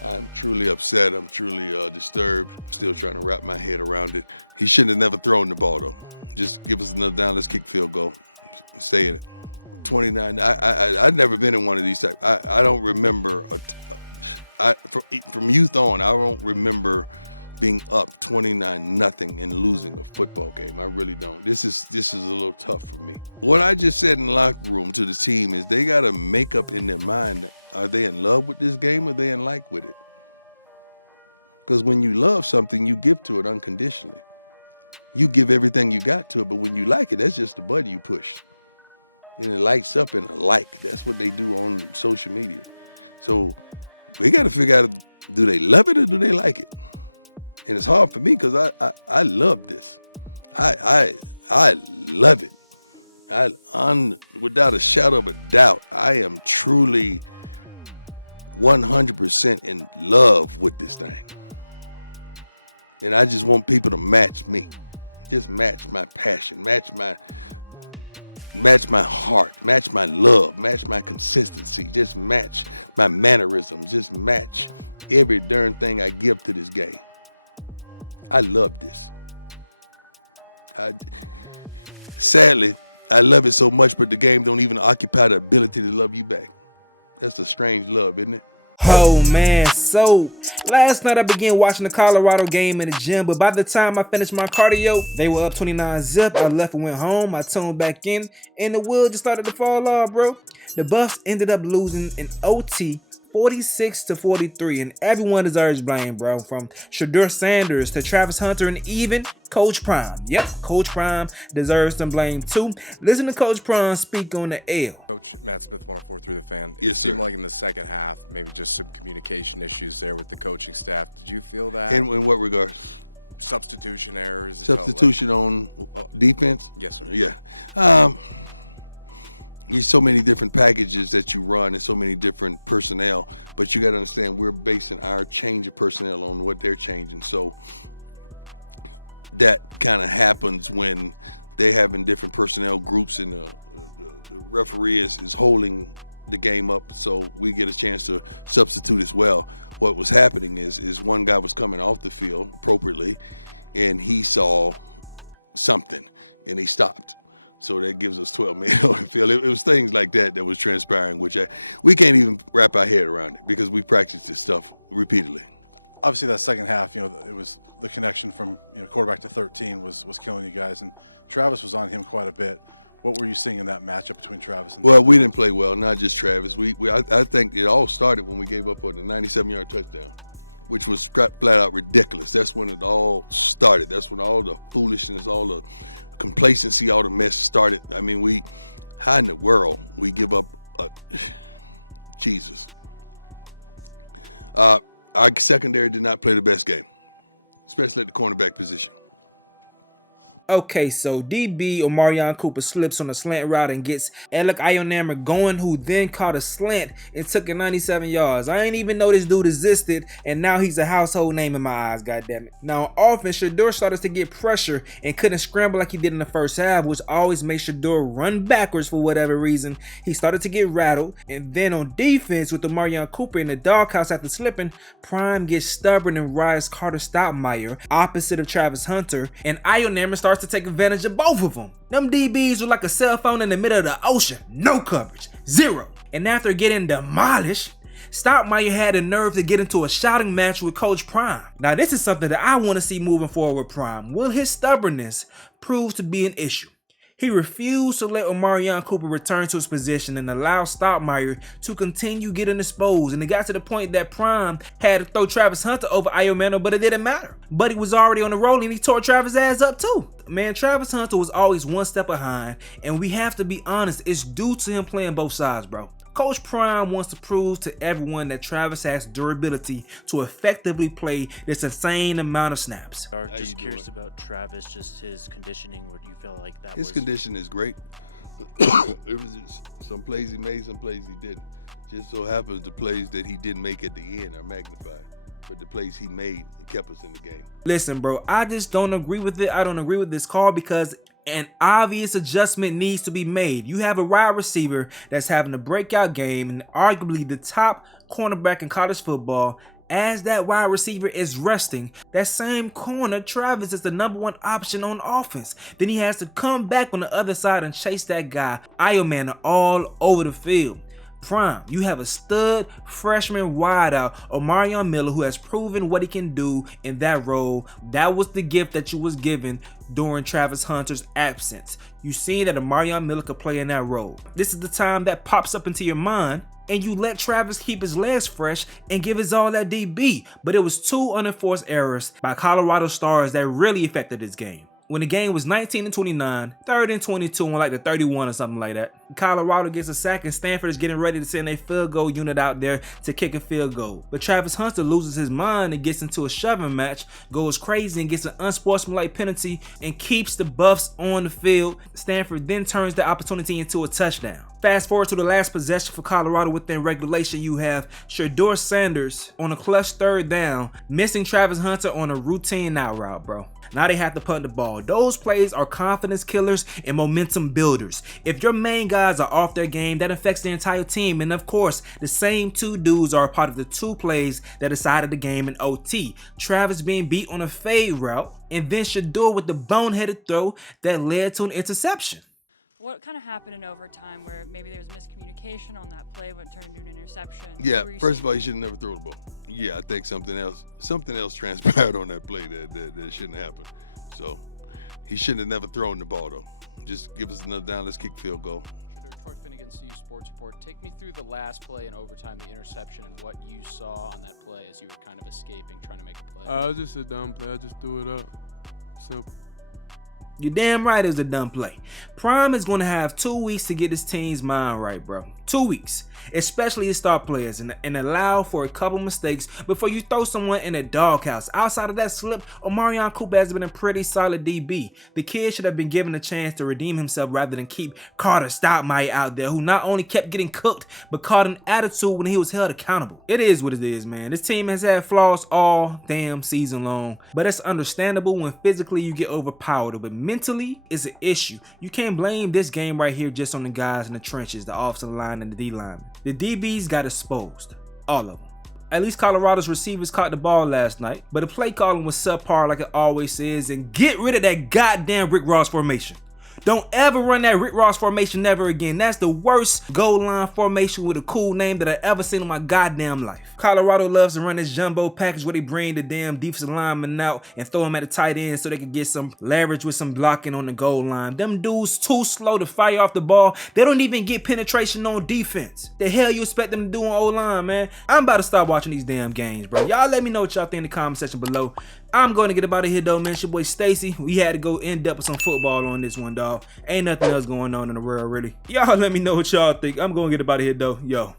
I'm truly upset. I'm truly disturbed. Still trying to wrap my head around it. He shouldn't have never thrown the ball, though. Just give us another down. Let's kick field goal. Stay in it. 29. I've never been in one of these type. I don't remember. From youth on, I don't remember being up 29-0 and losing a football game. I really don't. This is a little tough for me. What I just said in the locker room to the team is they got to make up in their mind, are they in love with this game or are they in like with it? Because when you love something, you give to it unconditionally. You give everything you got to it, but when you like it, that's just a button you push. And it lights up in a like. That's what they do on social media. So we got to figure out, do they love it or do they like it? And it's hard for me because I love this. I love it. Without a shadow of a doubt, I am truly 100% in love with this thing. And I just want people to match me. Just match my passion, match my heart, match my love, match my consistency, just match my mannerisms, just match every darn thing I give to this game. I love this. Sadly, I love it so much, but the game don't even occupy the ability to love you back. That's a strange love, isn't it? Oh man, so last night I began watching the Colorado game in the gym, but by the time I finished my cardio, they were up 29-0. I left and went home. I tuned back in, and the wheel just started to fall off, bro. The Buffs ended up losing in OT 46-43, and everyone deserves blame, bro. From Shedeur Sanders to Travis Hunter and even Coach Prime. Yep, Coach Prime deserves some blame too. Listen to Coach Prime speak on the L. Coach Matt Smith, 104.3 The Fan. Yes, it seemed sir. like in the second half, maybe just some communication issues there with the coaching staff. Did you feel that? In what regards? Substitution errors. It felt Substitution on defense? Yes, sir. Yeah. There's so many different packages that you run and so many different personnel, but you got to understand we're basing our change of personnel on what they're changing. So that kind of happens when they're having different personnel groups and the referee is holding the game up, so we get a chance to substitute as well. What was happening is one guy was coming off the field appropriately, and he saw something, and he stopped. So that gives us 12 men on the field. It was things like that was transpiring, which we can't even wrap our head around it because we practiced this stuff repeatedly. Obviously, that second half, it was the connection from quarterback to 13 was killing you guys, and Travis was on him quite a bit. What were you seeing in that matchup between Travis and? Well, we didn't play well, not just Travis. I think it all started when we gave up on the 97-yard touchdown, which was flat out ridiculous. That's when it all started. That's when all the foolishness, all the complacency, all the mess started. I mean, how in the world we give up? Jesus. Our secondary did not play the best game, especially at the cornerback position. Okay, so DB Omarion Cooper slips on a slant route and gets Alec Ionammer going, who then caught a slant and took it 97 yards. I ain't even know this dude existed, and now he's a household name in my eyes, goddammit. Now, on offense, Shedeur started to get pressure and couldn't scramble like he did in the first half, which always makes Shedeur run backwards for whatever reason. He started to get rattled, and then on defense, with Omarion Cooper in the doghouse after slipping, Prime gets stubborn and rides Carter Stoudemire opposite of Travis Hunter, and Ionammer starts to take advantage of both of them. Them DBs were like a cell phone in the middle of the ocean. No coverage. Zero. And after getting demolished, Stoudemire had the nerve to get into a shouting match with Coach Prime. Now this is something that I want to see moving forward with Prime. Will his stubbornness prove to be an issue? He refused to let Omarion Cooper return to his position and allow Stoudemire to continue getting exposed. And it got to the point that Prime had to throw Travis Hunter over Ionammer, but it didn't matter. Buddy was already on the roll and he tore Travis' ass up too. Man, Travis Hunter was always one step behind, and we have to be honest, it's due to him playing both sides, bro. Coach Prime wants to prove to everyone that Travis has durability to effectively play this insane amount of snaps. Are just curious about Travis, just his conditioning. Would you feel like that His was condition is great. It was just some plays he made, some plays he didn't. Just so happens the plays that he didn't make at the end are magnified. but the plays he made kept us in the game. Listen, bro, I just don't agree with it. I don't agree with this call because an obvious adjustment needs to be made. You have a wide receiver that's having a breakout game and arguably the top cornerback in college football. As that wide receiver is resting, that same corner, Travis, is the #1 option on offense. Then he has to come back on the other side and chase that guy, Iron Man, all over the field. Prime, you have a stud freshman wideout, Omarion Miller, who has proven what he can do in that role. That was the gift that you was given during Travis Hunter's absence. You seen that Omarion Miller could play in that role. This is the time that pops up into your mind, and you let Travis keep his legs fresh and give his all at DB. But it was 2 unenforced errors by Colorado Stars that really affected this game. When the game was 19-29, 3rd-and-22 on like the 31 or something like that, Colorado gets a sack and Stanford is getting ready to send a field goal unit out there to kick a field goal. But Travis Hunter loses his mind and gets into a shoving match, goes crazy and gets an unsportsmanlike penalty and keeps the Buffs on the field. Stanford then turns the opportunity into a touchdown. Fast forward to the last possession for Colorado within regulation, you have Shedeur Sanders on a clutch 3rd down, missing Travis Hunter on a routine out route, bro. Now they have to punt the ball. Those plays are confidence killers and momentum builders. If your main guys are off their game, that affects the entire team. And of course, the same 2 dudes are a part of the 2 plays that decided the game in OT. Travis being beat on a fade route, and then Shedeur with the boneheaded throw that led to an interception. What kind of happened in overtime where maybe there was miscommunication on that play when it turned into an interception? Yeah, first of all, he should have never thrown the ball. Yeah, I think something else transpired on that play that shouldn't happen. So he shouldn't have never thrown the ball though. Just give us another down, let's kick field goal. Troy Finnegan, CU Sports Report. Take me through the last play in overtime, the interception, and what you saw on that play as you were kind of escaping, trying to make a play. It was just a dumb play. I just threw it up. Simple. You're damn right it was a dumb play. Prime is going to have 2 weeks to get his team's mind right, bro. 2 weeks, especially his star players, and allow for a couple mistakes before you throw someone in a doghouse. Outside of that slip, Omarion Cooper has been a pretty solid DB. The kid should have been given a chance to redeem himself rather than keep Carter Stoudemire out there, who not only kept getting cooked, but caught an attitude when he was held accountable. It is what it is, man. This team has had flaws all damn season long, but it's understandable when physically you get overpowered, but mentally it's an issue. You can't blame this game right here just on the guys in the trenches, the offensive line and the D linemen. The DBs got exposed, all of them. At least Colorado's receivers caught the ball last night, but the play calling was subpar like it always is, and get rid of that goddamn Rick Ross formation. Don't ever run that Rick Ross formation never again. That's the worst goal line formation with a cool name that I ever seen in my goddamn life. Colorado loves to run this jumbo package where they bring the damn defensive lineman out and throw him at the tight end so they can get some leverage with some blocking on the goal line. Them dudes too slow to fire off the ball. They don't even get penetration on defense. The hell you expect them to do on O-line, man? I'm about to start watching these damn games, bro. Y'all let me know what y'all think in the comment section below. I'm going to get up out of here though, man. It's your boy Stacy. We had to go in depth with some football on this one, dog. Ain't nothing else going on in the world, really. Y'all let me know what y'all think. I'm going to get up out of here though. Yo.